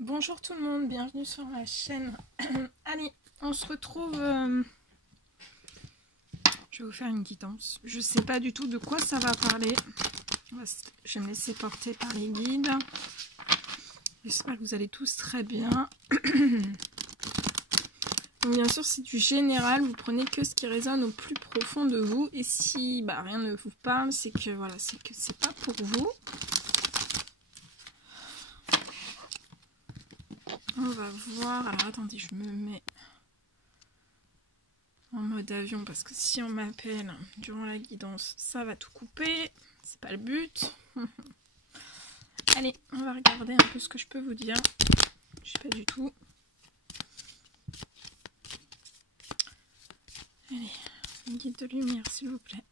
Bonjour tout le monde, bienvenue sur ma chaîne. Allez, on se retrouve. Je vais vous faire une guidance. Je sais pas du tout de quoi ça va parler. Je vais me laisser porter par les guides. J'espère que vous allez tous très bien. Donc bien sûr, c'est du général. Vous prenez que ce qui résonne au plus profond de vous. Et si rien ne vous parle, c'est que voilà, c'est pas pour vous. On va voir. Alors attendez, je me mets en mode avion parce que si on m'appelle durant la guidance, ça va tout couper. C'est pas le but. Allez, on va regarder un peu ce que je peux vous dire. Je sais pas du tout. Allez, une guide de lumière s'il vous plaît.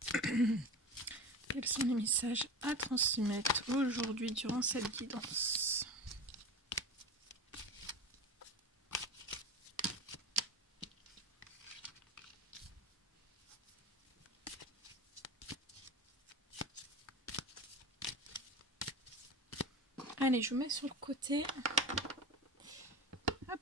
Quels sont les messages à transmettre aujourd'hui durant cette guidance ? Allez, je vous mets sur le côté. Hop.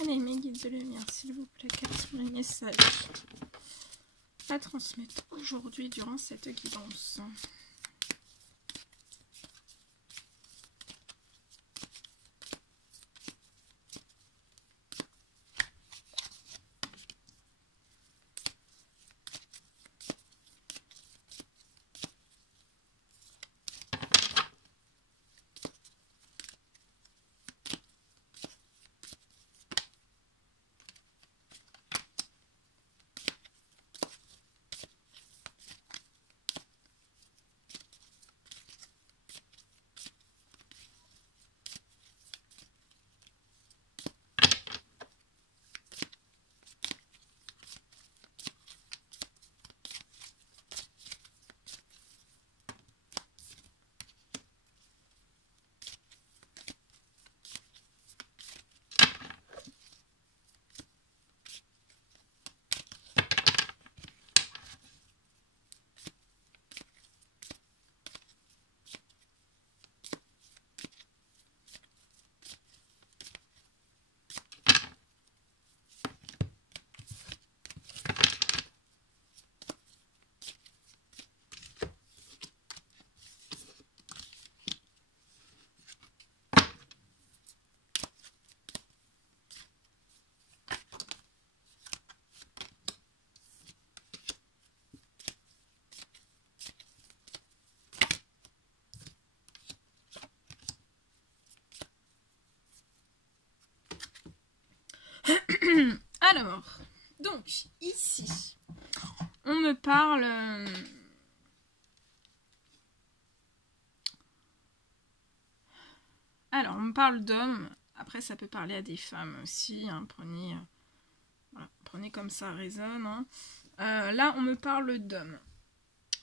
Allez, mes guides de lumière, s'il vous plaît, quels sont les messages à transmettre aujourd'hui durant cette guidance ? Alors, donc, ici, on me parle... Alors, on me parle d'hommes. Après, ça peut parler à des femmes aussi. Hein, prenez comme ça résonne. Hein. Là, on me parle d'hommes.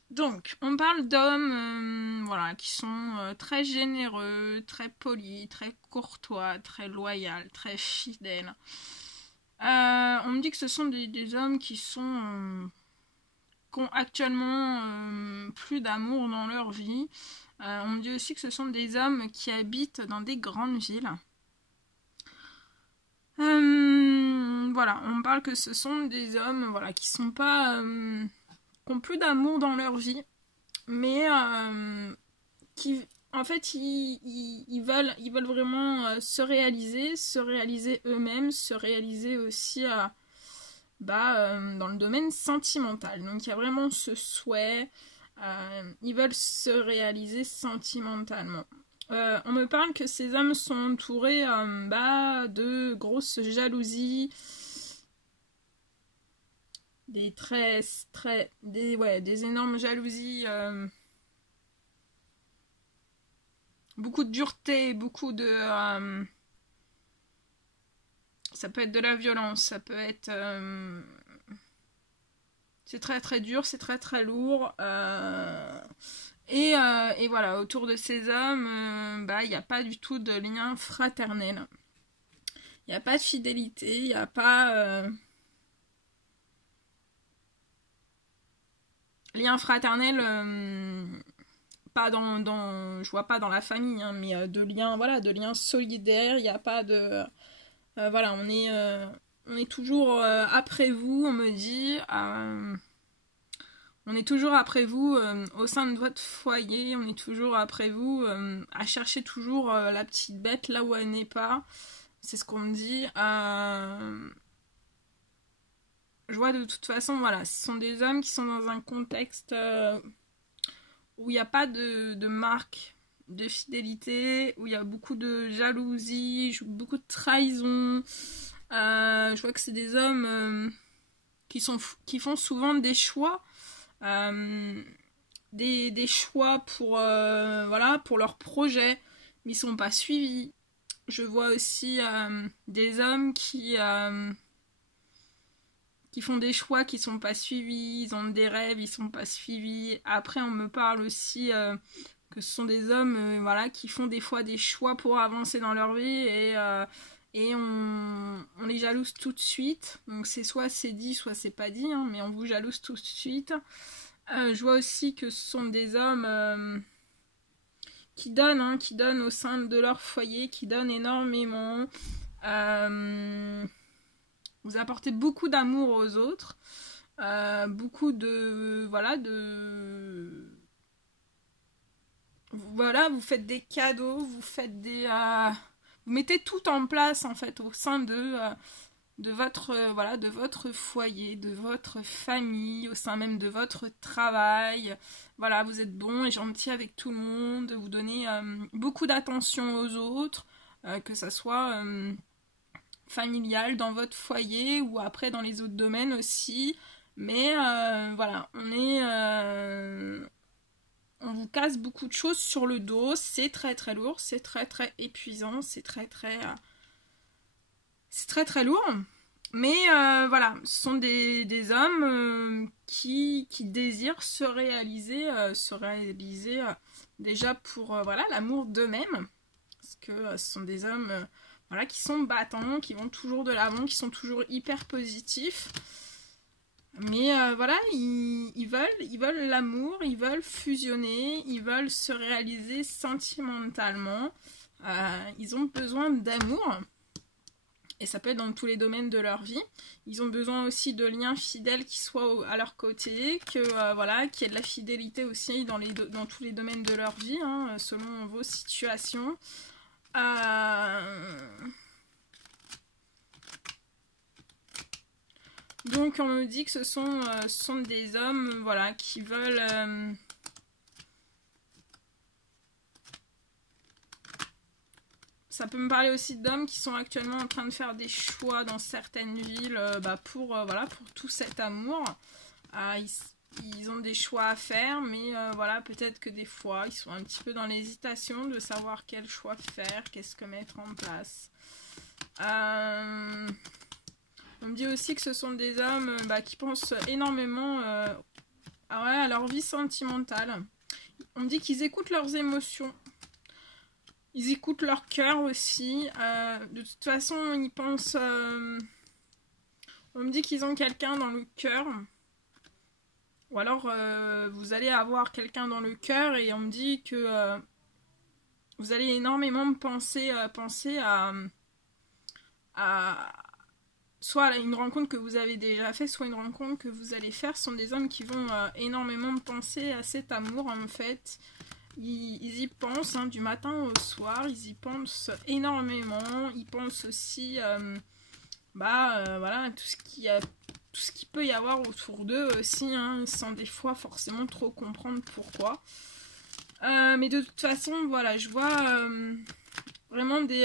Donc, on parle d'hommes qui sont très généreux, très polis, très courtois, très loyaux, très fidèles. On me dit que ce sont des hommes qui ont actuellement plus d'amour dans leur vie. On me dit aussi que ce sont des hommes qui habitent dans des grandes villes. Voilà, on me parle que ce sont des hommes qui sont pas... qui ont plus d'amour dans leur vie, mais qui... En fait, ils veulent vraiment se réaliser eux-mêmes, se réaliser aussi dans le domaine sentimental. Donc il y a vraiment ce souhait, ils veulent se réaliser sentimentalement. On me parle que ces hommes sont entourés de grosses jalousies, des énormes jalousies, beaucoup de dureté, beaucoup de... ça peut être de la violence, ça peut être... c'est très très dur, c'est très très lourd. Et voilà, autour de ces hommes, il n'y a pas du tout de lien fraternel. Il n'y a pas de fidélité, il n'y a pas... lien fraternel, pas je vois pas dans la famille, hein, mais de liens, voilà, de liens solidaires, il n'y a pas de... voilà, on est toujours après vous, on me dit... on est toujours après vous au sein de votre foyer, on est toujours après vous à chercher toujours la petite bête là où elle n'est pas. C'est ce qu'on me dit. Je vois de toute façon, voilà, ce sont des hommes qui sont dans un contexte où il n'y a pas de marque de fidélité, où il y a beaucoup de jalousie, beaucoup de trahison. Je vois que c'est des hommes qui font souvent des choix. Des choix pour leurs projets, mais ils sont pas suivis. Je vois aussi des hommes qui font des choix qui sont pas suivis, ils ont des rêves, ils sont pas suivis. Après on me parle aussi que ce sont des hommes qui font des fois des choix pour avancer dans leur vie et on les jalouse tout de suite. Donc c'est soit c'est dit, soit c'est pas dit, hein, mais on vous jalouse tout de suite. Je vois aussi que ce sont des hommes qui donnent au sein de leur foyer, qui donnent énormément. Vous apportez beaucoup d'amour aux autres, beaucoup de... Voilà, vous faites des cadeaux, vous faites des... vous mettez tout en place, en fait, au sein de votre foyer, de votre famille, au sein même de votre travail. Voilà, vous êtes bon et gentil avec tout le monde, vous donnez beaucoup d'attention aux autres, que ça soit familial dans votre foyer ou après dans les autres domaines aussi. Mais voilà, on vous casse beaucoup de choses sur le dos, c'est très très lourd, c'est très très épuisant, c'est très très lourd. Mais voilà, ce sont des hommes qui désirent se réaliser déjà pour l'amour d'eux-mêmes. Parce que ce sont des hommes qui sont battants, qui vont toujours de l'avant, qui sont toujours hyper positifs. Mais ils veulent l'amour, ils veulent fusionner, ils veulent se réaliser sentimentalement. Ils ont besoin d'amour. Et ça peut être dans tous les domaines de leur vie. Ils ont besoin aussi de liens fidèles qui soient à leur côté, qu'il y ait de la fidélité aussi dans tous les domaines de leur vie, hein, selon vos situations. Donc on me dit que ce sont des hommes qui veulent... Ça peut me parler aussi d'hommes qui sont actuellement en train de faire des choix dans certaines villes pour tout cet amour. Ils ont des choix à faire, mais peut-être que des fois, ils sont un petit peu dans l'hésitation de savoir quel choix faire, qu'est-ce que mettre en place. On me dit aussi que ce sont des hommes qui pensent énormément à leur vie sentimentale. On me dit qu'ils écoutent leurs émotions. Ils écoutent leur cœur aussi. De toute façon, ils pensent... on me dit qu'ils ont quelqu'un dans le cœur. Ou alors, vous allez avoir quelqu'un dans le cœur et on me dit que vous allez énormément penser à soit une rencontre que vous avez déjà fait, soit une rencontre que vous allez faire. Ce sont des hommes qui vont énormément penser à cet amour, en fait. Ils y pensent du matin au soir, ils y pensent énormément. Ils pensent aussi tout tout ce qu'il peut y avoir autour d'eux aussi, hein, sans des fois forcément trop comprendre pourquoi. Mais de toute façon, voilà, je vois vraiment des...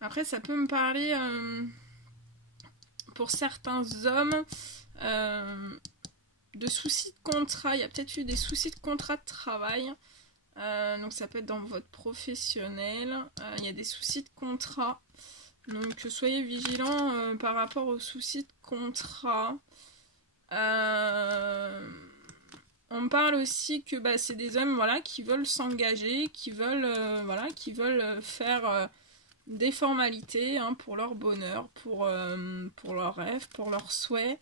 Après, ça peut me parler, pour certains hommes, de soucis de contrat. Il y a peut-être eu des soucis de contrat de travail. Donc ça peut être dans votre professionnel. Il y a des soucis de contrat. Donc soyez vigilants par rapport aux soucis de contrat. On parle aussi que bah, c'est des hommes voilà, qui veulent s'engager, qui veulent, voilà, qui veulent faire des formalités hein, pour leur bonheur, pour leurs rêves, pour leurs souhaits.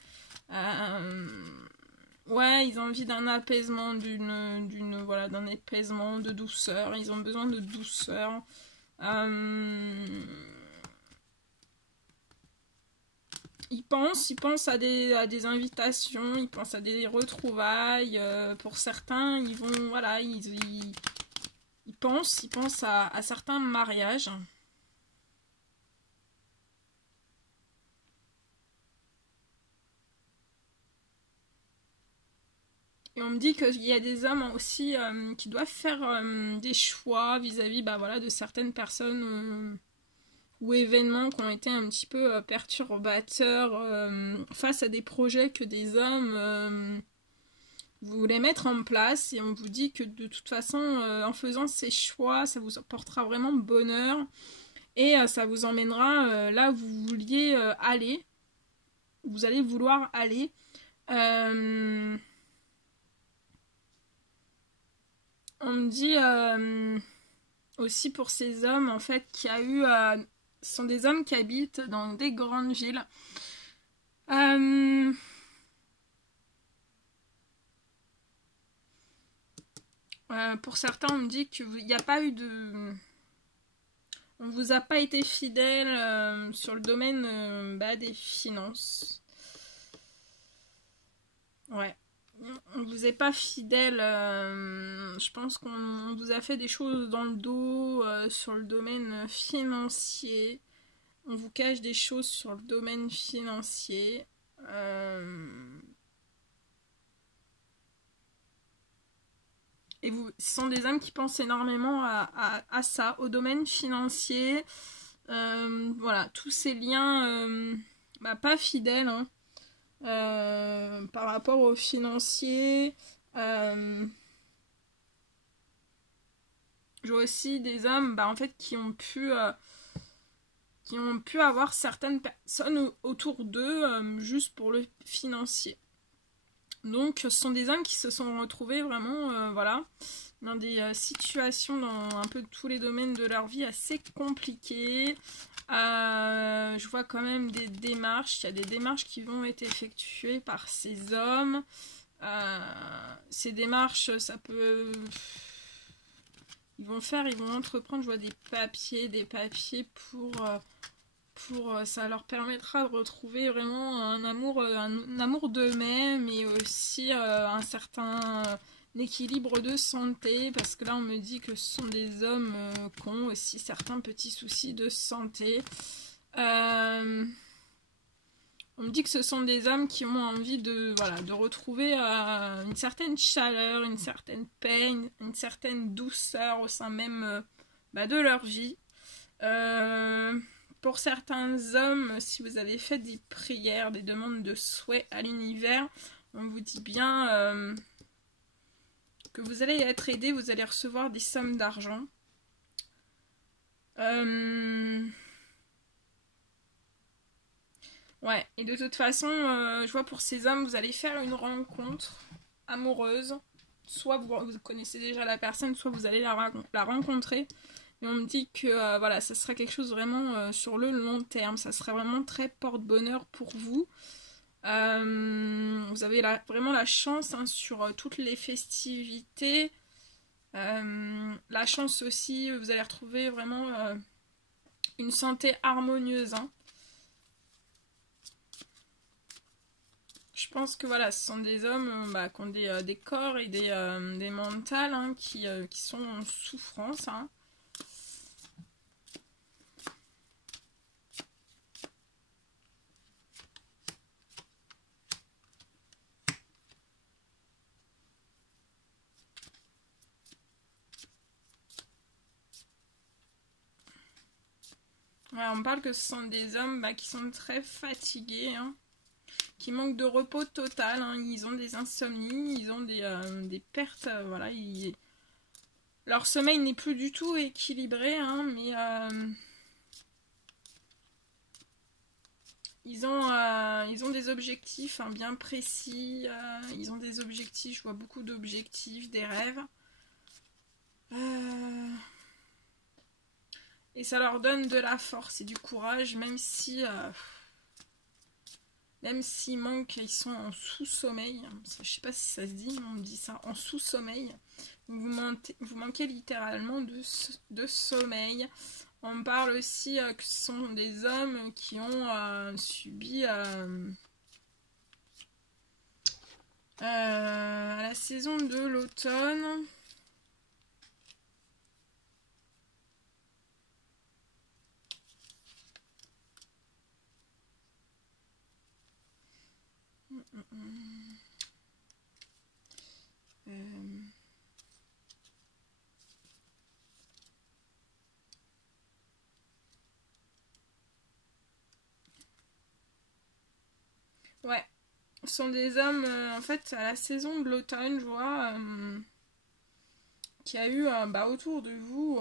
Ouais, ils ont envie d'un apaisement, voilà, d'un apaisement, de douceur. Ils ont besoin de douceur. Ils pensent à des invitations, ils pensent à des retrouvailles. Pour certains, ils vont, voilà, ils pensent à certains mariages. Et on me dit qu'il y a des hommes aussi qui doivent faire des choix vis-à-vis bah, voilà, de certaines personnes ou événements qui ont été un petit peu perturbateurs face à des projets que des hommes voulaient mettre en place. Et on vous dit que de toute façon, en faisant ces choix, ça vous apportera vraiment bonheur et ça vous emmènera là où vous vouliez aller. Vous allez vouloir aller. On me dit aussi pour ces hommes en fait qui a eu ce sont des hommes qui habitent dans des grandes villes. Pour certains on me dit qu'il n'y a pas eu de... On vous a pas été fidèle sur le domaine bah, des finances. Ouais. On vous est pas fidèle, je pense qu'on vous a fait des choses dans le dos sur le domaine financier. On vous cache des choses sur le domaine financier. Et ce sont des hommes qui pensent énormément à ça, au domaine financier. Voilà, tous ces liens bah, pas fidèles, hein. Par rapport aux financiers. Je vois aussi des hommes bah, en fait, qui ont pu avoir certaines personnes autour d'eux juste pour le financier. Donc ce sont des hommes qui se sont retrouvés vraiment voilà, dans des situations dans un peu tous les domaines de leur vie assez compliquées. Je vois quand même des démarches. Il y a des démarches qui vont être effectuées par ces hommes. Ces démarches, ça peut... Ils vont entreprendre, je vois des papiers pour ça leur permettra de retrouver vraiment un amour d'eux-mêmes et aussi un certain équilibre de santé, parce que là on me dit que ce sont des hommes qui ont aussi certains petits soucis de santé. On me dit que ce sont des hommes qui ont envie de retrouver une certaine chaleur, une certaine paix, une certaine douceur au sein même de leur vie. Pour certains hommes, si vous avez fait des prières, des demandes de souhait à l'univers, on vous dit bien que vous allez être aidé, vous allez recevoir des sommes d'argent. Ouais, et de toute façon, je vois pour ces hommes, vous allez faire une rencontre amoureuse. Soit vous connaissez déjà la personne, soit vous allez la rencontrer. Et on me dit que voilà, ça sera quelque chose vraiment sur le long terme. Ça sera vraiment très porte-bonheur pour vous. Vous avez vraiment la chance hein, sur toutes les festivités. La chance aussi, vous allez retrouver vraiment une santé harmonieuse. Hein. Je pense que voilà, ce sont des hommes qui ont des corps et des mentales hein, qui sont en souffrance. Hein. Ouais, on parle que ce sont des hommes qui sont très fatigués, hein, qui manquent de repos total, hein, ils ont des insomnies, ils ont des pertes, voilà, leur sommeil n'est plus du tout équilibré, hein, mais ils ont des objectifs, hein, bien précis, ils ont des objectifs, je vois beaucoup d'objectifs, des rêves. Et ça leur donne de la force et du courage, même s'il manque, ils sont en sous-sommeil. Je sais pas si ça se dit, mais on me dit ça, en sous-sommeil. Vous manquez littéralement de sommeil. On parle aussi que ce sont des hommes qui ont subi à la saison de l'automne. Ouais, ce sont des hommes, en fait, à la saison de l'automne, je vois, qu'il y a eu autour de vous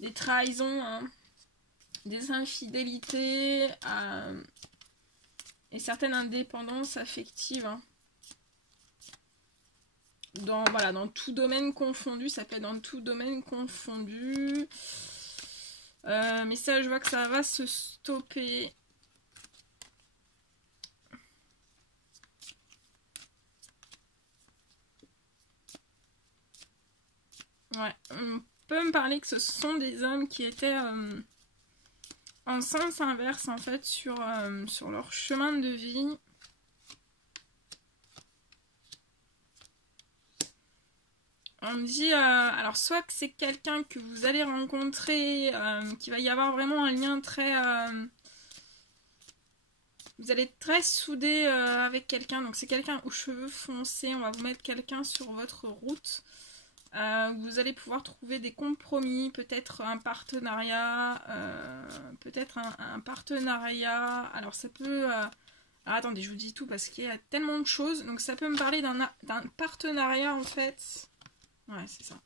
des trahisons, hein, des infidélités et certaines indépendances affectives. Hein. Dans tout domaine confondu, ça peut être dans tout domaine confondu. Mais ça, je vois que ça va se stopper. Ouais, on peut me parler que ce sont des hommes qui étaient en sens inverse en fait sur leur chemin de vie. On me dit, alors soit que c'est quelqu'un que vous allez rencontrer, qu'il va y avoir vraiment un lien très... vous allez être très soudés avec quelqu'un, donc c'est quelqu'un aux cheveux foncés, on va vous mettre quelqu'un sur votre route. Vous allez pouvoir trouver des compromis, peut-être un partenariat, alors ça peut... alors attendez, je vous dis tout parce qu'il y a tellement de choses, donc ça peut me parler d'un partenariat en fait. Ouais, c'est ça.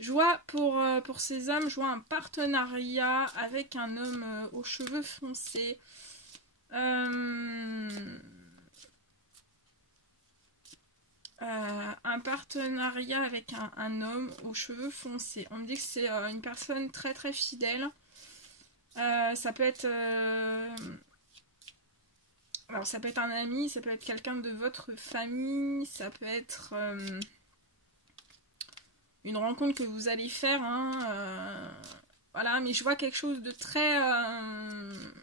Je vois pour ces hommes, je vois un partenariat avec un homme aux cheveux foncés. Un partenariat avec un homme aux cheveux foncés. On me dit que c'est une personne très très fidèle. Ça peut être... alors ça peut être un ami, ça peut être quelqu'un de votre famille, ça peut être une rencontre que vous allez faire. Hein, voilà, mais je vois quelque chose de très...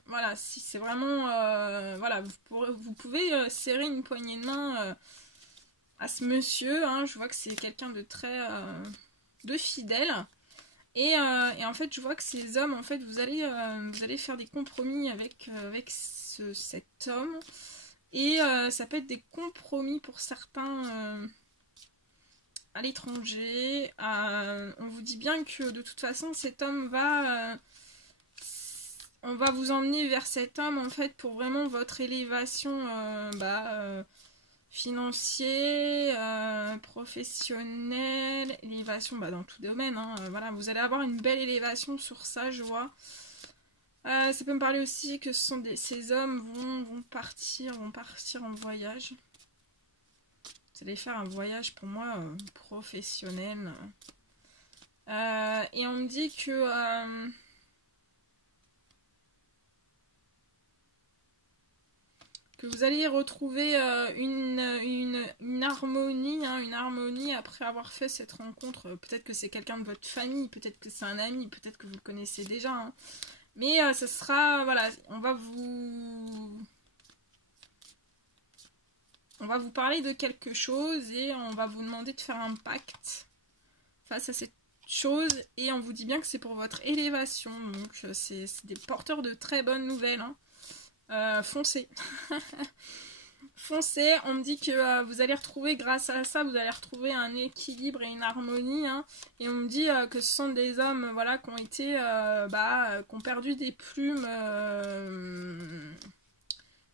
voilà, si c'est vraiment... voilà, vous pouvez serrer une poignée de main... à ce monsieur, hein, je vois que c'est quelqu'un de très de fidèle et en fait je vois que ces hommes en fait vous allez faire des compromis avec cet homme et ça peut être des compromis pour certains à l'étranger. On vous dit bien que de toute façon cet homme on va vous emmener vers cet homme en fait pour vraiment votre élévation financier, professionnel, élévation dans tout domaine. Hein, voilà, vous allez avoir une belle élévation sur ça, je vois. Ça peut me parler aussi que ces hommes vont partir en voyage. Vous allez faire un voyage pour moi professionnel. Et on me dit que... que vous allez retrouver une harmonie, hein, une harmonie après avoir fait cette rencontre. Peut-être que c'est quelqu'un de votre famille, peut-être que c'est un ami, peut-être que vous le connaissez déjà. Hein. Mais ce sera, voilà, on va vous parler de quelque chose et on va vous demander de faire un pacte face à cette chose. Et on vous dit bien que c'est pour votre élévation. Donc c'est des porteurs de très bonnes nouvelles. Hein. Foncez. Foncez, on me dit que vous allez retrouver, grâce à ça, vous allez retrouver un équilibre et une harmonie, hein. Et on me dit que ce sont des hommes, voilà, qui ont été, qui ont perdu des plumes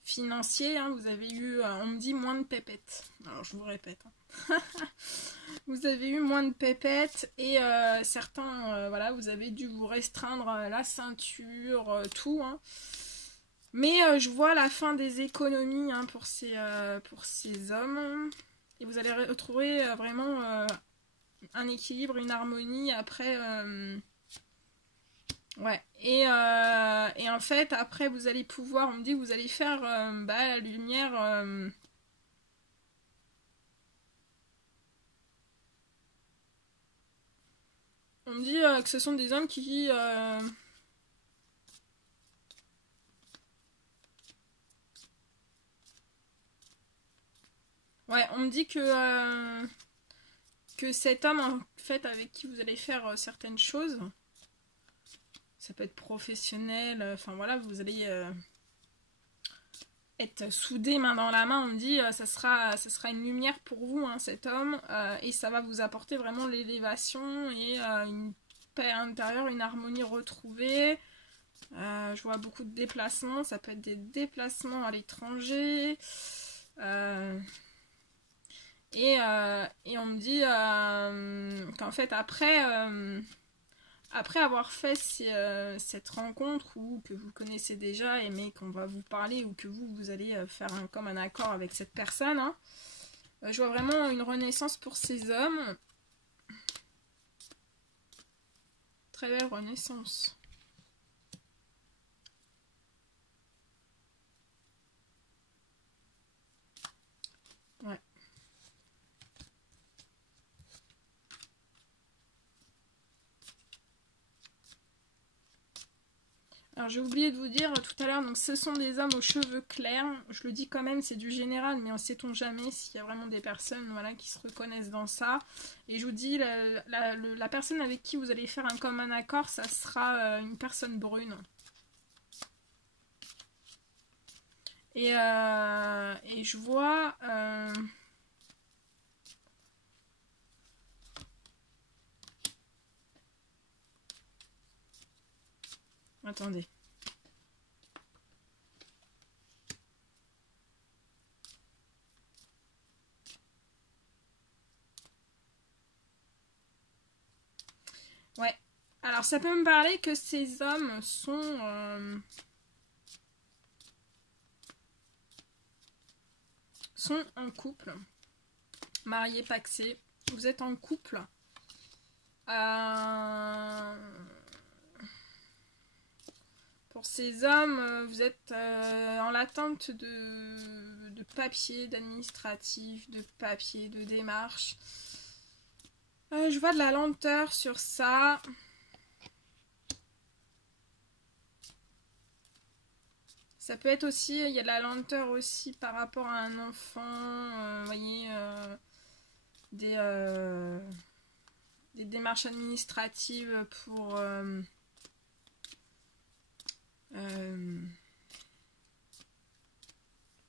financiers, hein. Vous avez eu, on me dit, moins de pépettes. Alors, je vous répète, hein. Vous avez eu moins de pépettes et certains, voilà, vous avez dû vous restreindre la ceinture, tout, hein. Mais je vois la fin des économies, hein, pour ces hommes. Et vous allez retrouver vraiment un équilibre, une harmonie après. Ouais. Et en fait, après, vous allez pouvoir, on me dit que vous allez faire la lumière. On me dit que ce sont des hommes qui... Ouais, on me dit que cet homme, en fait, avec qui vous allez faire certaines choses, ça peut être professionnel, enfin voilà, vous allez être soudés main dans la main, on me dit, ça sera une lumière pour vous, hein, cet homme, et ça va vous apporter vraiment l'élévation et une paix intérieure, une harmonie retrouvée. Je vois beaucoup de déplacements, ça peut être des déplacements à l'étranger, et on me dit qu'en fait après avoir fait cette rencontre ou que vous connaissez déjà mais qu'on va vous parler ou que vous allez faire comme un accord avec cette personne, hein, je vois vraiment une renaissance pour ces hommes. Très belle renaissance. Ouais. Alors j'ai oublié de vous dire tout à l'heure, donc ce sont des hommes aux cheveux clairs. Je le dis quand même, c'est du général, mais on ne sait-on jamais s'il y a vraiment des personnes, voilà, qui se reconnaissent dans ça. Et je vous dis, la personne avec qui vous allez faire un commun accord, ça sera une personne brune. Et je vois... Attendez. Ouais. Alors ça peut me parler que ces hommes sont en couple. Mariés, pacsés. Vous êtes en couple. Pour ces hommes, vous êtes en l'attente de papiers, d'administratifs, de papiers, de démarches. Je vois de la lenteur sur ça. Ça peut être aussi, il y a de la lenteur aussi par rapport à un enfant, vous voyez, des démarches administratives pour...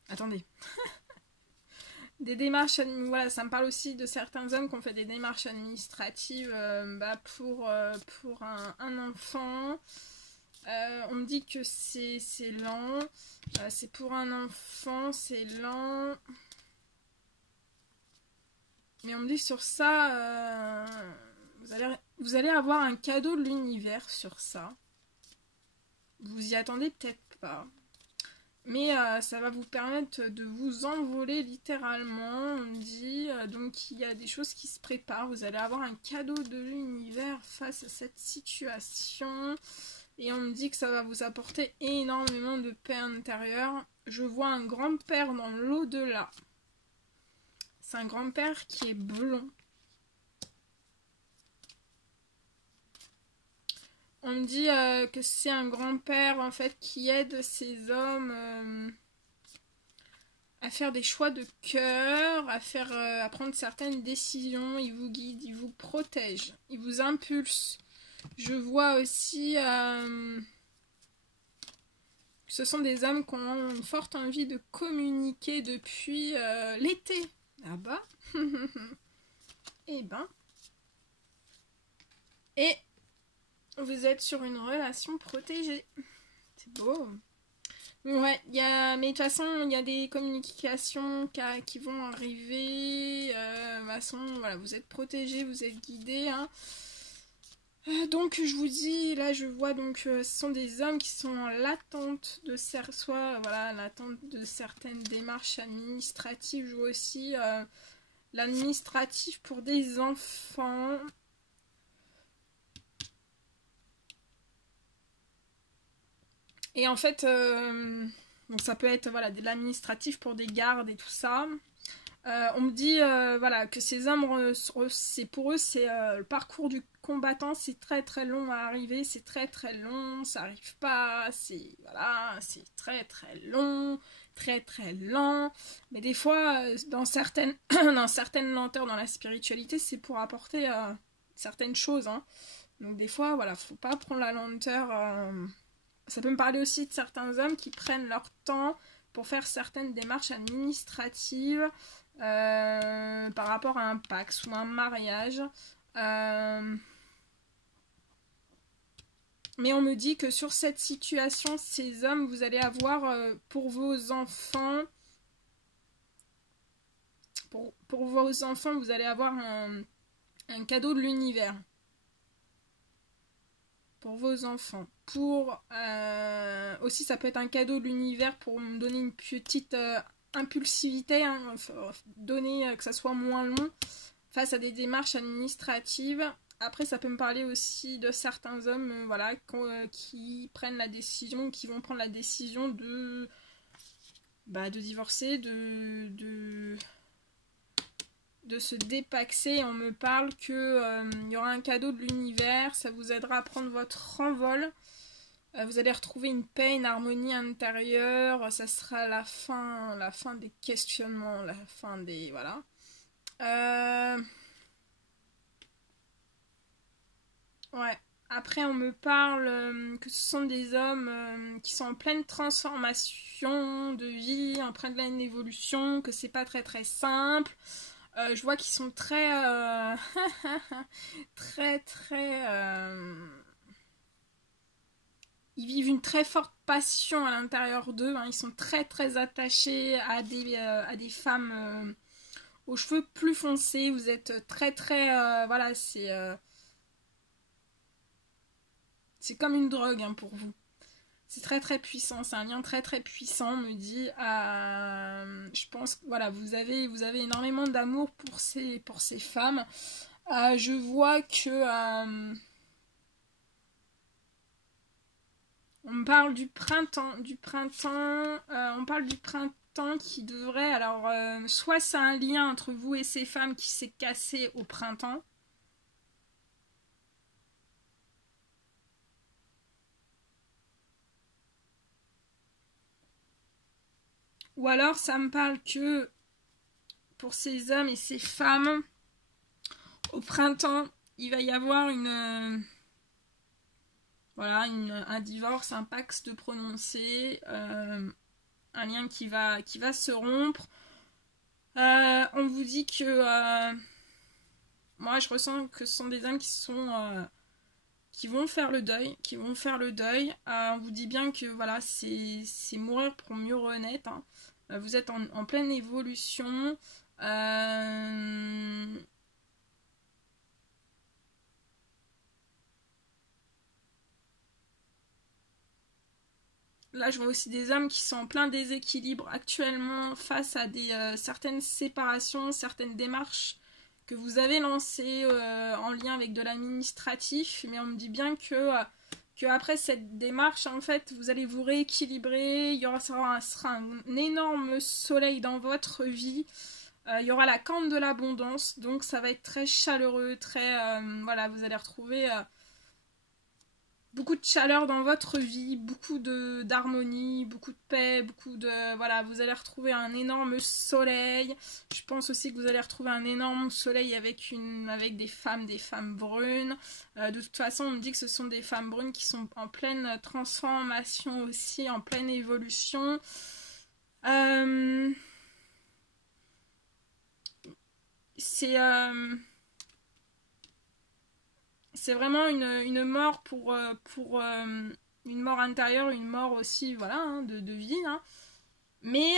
attendez. Des démarches, voilà, ça me parle aussi de certains hommes qui ont fait des démarches administratives pour un enfant. On me dit que c'est lent. C'est pour un enfant, c'est lent. Mais on me dit sur ça, vous allez avoir un cadeau de l'univers sur ça. Vous y attendez peut-être pas. Mais ça va vous permettre de vous envoler littéralement. On me dit donc il y a des choses qui se préparent. Vous allez avoir un cadeau de l'univers face à cette situation. Et on me dit que ça va vous apporter énormément de paix intérieure. Je vois un grand-père dans l'au-delà. C'est un grand-père qui est blond. On me dit que c'est un grand-père en fait qui aide ces hommes à faire des choix de cœur, à prendre certaines décisions. Il vous guide, il vous protège, il vous impulse. Je vois aussi Ce sont des hommes qui ont une forte envie de communiquer depuis l'été. Ah bah. Eh ben. Et vous êtes sur une relation protégée. C'est beau. Ouais, mais de toute façon, il y a des communications qui vont arriver. De toute façon, voilà, vous êtes protégés, vous êtes guidés. Hein. Donc, je vous dis, là, je vois, donc, ce sont des hommes qui sont en l'attente de l'attente de certaines démarches administratives. Je vois aussi l'administratif pour des enfants. Et en fait, donc ça peut être voilà, de l'administratif pour des gardes et tout ça. On me dit voilà, que ces hommes, c'est pour eux, c'est le parcours du combattant, c'est très très long à arriver, c'est très très long, ça arrive pas, c'est voilà, c'est très très long, très très lent. Mais des fois, dans certaines lenteurs dans la spiritualité, c'est pour apporter certaines choses. Hein. Donc des fois, voilà, faut pas prendre la lenteur. Ça peut me parler aussi de certains hommes qui prennent leur temps pour faire certaines démarches administratives par rapport à un pax ou un mariage. Mais on me dit que sur cette situation, ces hommes, vous allez avoir pour vos enfants, pour vos enfants, vous allez avoir un cadeau de l'univers. Pour vos enfants. Aussi, ça peut être un cadeau de l'univers pour me donner une petite impulsivité, hein, donner que ça soit moins long face à des démarches administratives. Après, ça peut me parler aussi de certains hommes voilà, qui prennent la décision, qui vont prendre la décision de divorcer, de se dépaxer. On me parle que y aura un cadeau de l'univers, ça vous aidera à prendre votre envol. Vous allez retrouver une paix, une harmonie intérieure. Ça sera la fin des questionnements, la fin des voilà. Ouais. Après, on me parle que ce sont des hommes qui sont en pleine transformation de vie, en pleine évolution, que c'est pas très très simple. Je vois qu'ils sont très ils vivent une très forte passion à l'intérieur d'eux. Hein. Ils sont très très attachés à des femmes aux cheveux plus foncés. Vous êtes très très voilà, c'est comme une drogue hein, pour vous. C'est très très puissant, c'est un lien très très puissant, on me dit. Je pense que voilà, vous avez énormément d'amour pour ces femmes. Je vois que on me parle du printemps, on parle du printemps qui devrait, alors soit c'est un lien entre vous et ces femmes qui s'est cassé au printemps. Ou alors ça me parle que pour ces hommes et ces femmes, au printemps, il va y avoir un divorce, un pax de prononcer, un lien qui va se rompre. On vous dit que moi je ressens que ce sont des hommes qui vont faire le deuil, on vous dit bien que voilà, c'est mourir pour mieux renaître. Hein. Vous êtes en pleine évolution. Là, je vois aussi des hommes qui sont en plein déséquilibre actuellement face à certaines séparations, certaines démarches que vous avez lancées en lien avec de l'administratif. Mais on me dit bien que après cette démarche, en fait, vous allez vous rééquilibrer. Sera un énorme soleil dans votre vie. Il y aura la corne de l'abondance. Donc, ça va être très chaleureux, très... voilà, vous allez retrouver... beaucoup de chaleur dans votre vie, beaucoup d'harmonie, beaucoup de paix, beaucoup de... Voilà, vous allez retrouver un énorme soleil. Je pense aussi que vous allez retrouver un énorme soleil avec des femmes brunes. De toute façon, on me dit que ce sont des femmes brunes qui sont en pleine transformation aussi, en pleine évolution. C'est vraiment une mort pour une mort intérieure, une mort aussi, voilà, hein, de vie. Hein. Mais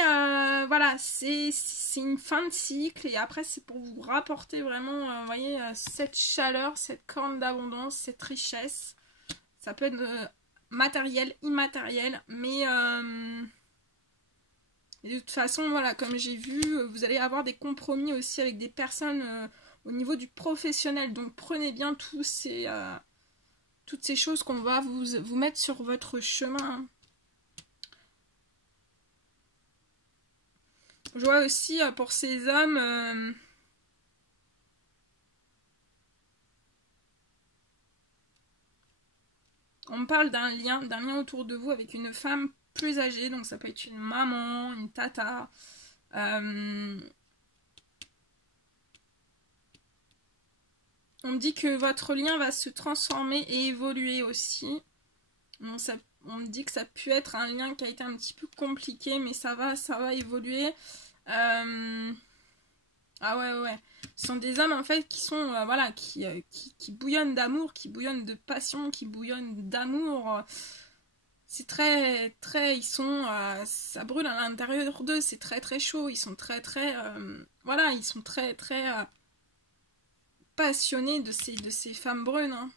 voilà, c'est une fin de cycle et après c'est pour vous rapporter vraiment, vous voyez, cette chaleur, cette corne d'abondance, cette richesse. Ça peut être matériel, immatériel, mais de toute façon, voilà, comme j'ai vu, vous allez avoir des compromis aussi avec des personnes au niveau du professionnel. Donc prenez bien toutes ces choses qu'on va vous mettre sur votre chemin. Je vois aussi pour ces hommes... on me parle d'un lien autour de vous avec une femme plus âgée. Donc ça peut être une maman, une tata... on me dit que votre lien va se transformer et évoluer aussi. Bon, on me dit que ça a pu être un lien qui a été un petit peu compliqué, mais ça va évoluer. Ah ouais. Ce sont des hommes en fait qui sont, voilà, qui bouillonnent d'amour, qui bouillonnent de passion, qui bouillonnent d'amour. C'est très, ils sont, ça brûle à l'intérieur d'eux, c'est très très chaud. Ils sont très, voilà, ils sont très passionnés de ces femmes brunes. Hein.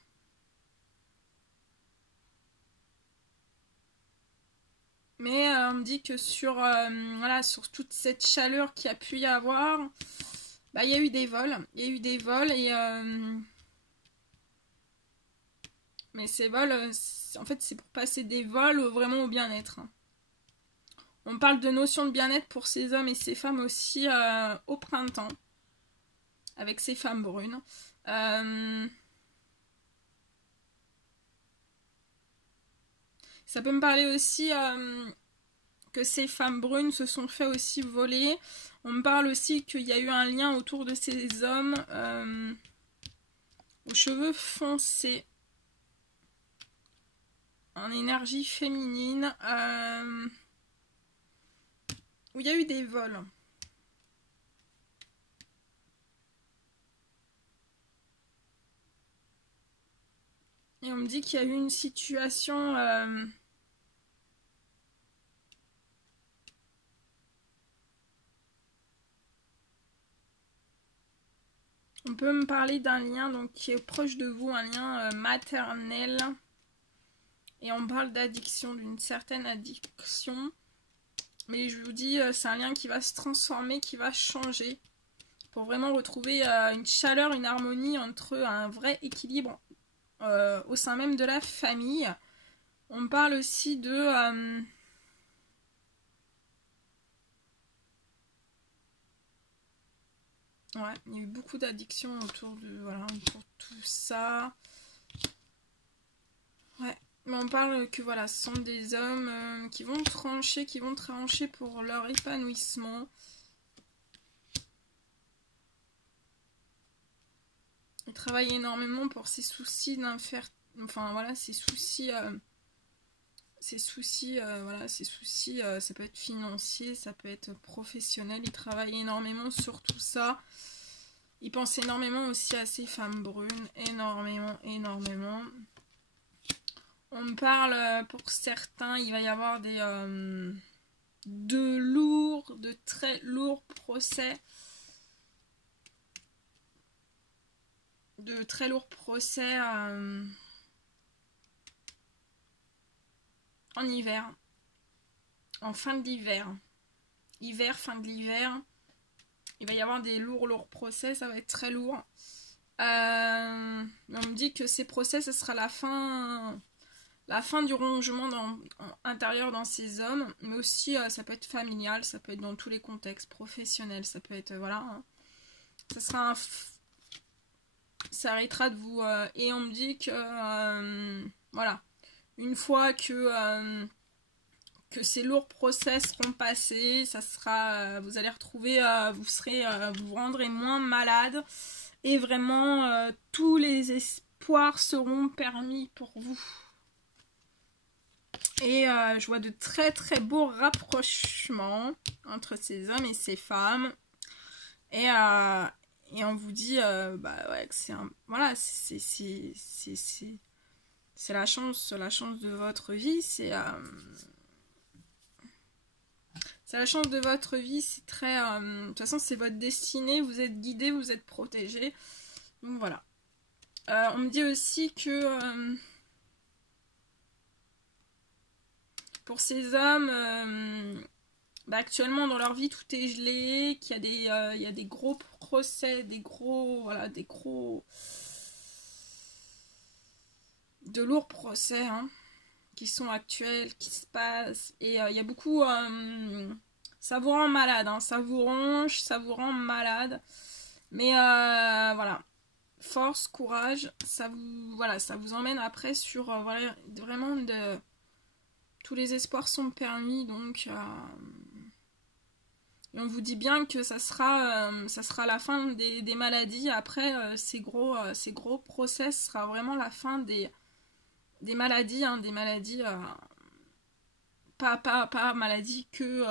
Mais on me dit que voilà, sur toute cette chaleur qu'il y a pu y avoir, bah, il y a eu des vols. Il y a eu des vols et... mais ces vols, en fait, c'est pour passer des vols vraiment au bien-être. Hein. On parle de notion de bien-être pour ces hommes et ces femmes aussi au printemps. Avec ces femmes brunes. Ça peut me parler aussi que ces femmes brunes se sont fait aussi voler. On me parle aussi qu'il y a eu un lien autour de ces hommes aux cheveux foncés. En énergie féminine. Où il y a eu des vols. Et on me dit qu'il y a eu une situation... on peut me parler d'un lien donc, qui est proche de vous, un lien maternel. Et on parle d'addiction, d'une certaine addiction. Mais je vous dis, c'est un lien qui va se transformer, qui va changer. Pour vraiment retrouver une chaleur, une harmonie entre un vrai équilibre au sein même de la famille. On me parle aussi de... ouais, il y a eu beaucoup d'addictions autour de... Voilà, autour de tout ça. Ouais, mais on parle que voilà, ce sont des hommes qui vont trancher pour leur épanouissement. Ils travaillent énormément pour ces soucis d'infertilité. Enfin voilà, ces soucis... voilà, ces soucis, ça peut être financier, ça peut être professionnel. Ils travaillent énormément sur tout ça. Ils pensent énormément aussi à ces femmes brunes. Énormément. On me parle, pour certains, il va y avoir de très lourds procès. De très lourds procès en hiver. En fin de l'hiver. Fin de l'hiver. Il va y avoir des lourds procès, ça va être très lourd. On me dit que ces procès, ce sera la fin du rongement intérieur dans ces hommes, mais aussi ça peut être familial, ça peut être dans tous les contextes, professionnels, ça peut être, voilà. Hein. Ça sera ça arrêtera de vous... et on me dit que, voilà, une fois que ces lourds process seront passés, ça sera, vous allez retrouver, vous vous rendrez moins malade et vraiment tous les espoirs seront permis pour vous. Et je vois de très très beaux rapprochements entre ces hommes et ces femmes. Et on vous dit bah ouais, que c'est voilà, c'est la chance de votre vie, c'est la chance de votre vie, c'est très de toute façon c'est votre destinée, vous êtes guidé, vous êtes protégé. Donc voilà. On me dit aussi que pour ces hommes bah, actuellement dans leur vie tout est gelé, qu'il y a des gros procès, de lourds procès hein, qui sont actuels, qui se passent, et il y a beaucoup, ça vous rend malade, hein, ça vous ronge, ça vous rend malade, mais voilà, force, courage, ça vous emmène après sur, voilà, vraiment tous les espoirs sont permis, donc et on vous dit bien que ça sera la fin des maladies. Après, ces gros process sera vraiment la fin des maladies, hein, des maladies, pas maladies que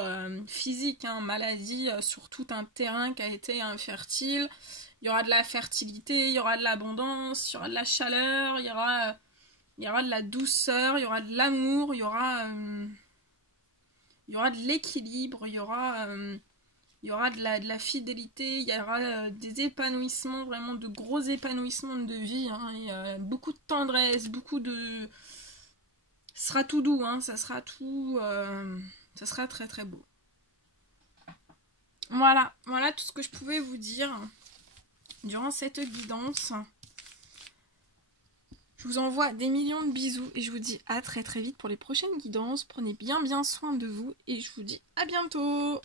physiques, hein, maladies sur tout un terrain qui a été infertile. Il y aura de la fertilité, il y aura de l'abondance, il y aura de la chaleur, il y aura de la douceur, il y aura de l'amour, il y aura de l'équilibre, il y aura de la fidélité, il y aura des épanouissements, vraiment de gros épanouissements de vie, hein, et, beaucoup de tendresse, beaucoup de... Ce sera tout doux, hein, ça sera très très beau. Voilà tout ce que je pouvais vous dire durant cette guidance. Je vous envoie des millions de bisous et je vous dis à très très vite pour les prochaines guidances. Prenez bien soin de vous et je vous dis à bientôt.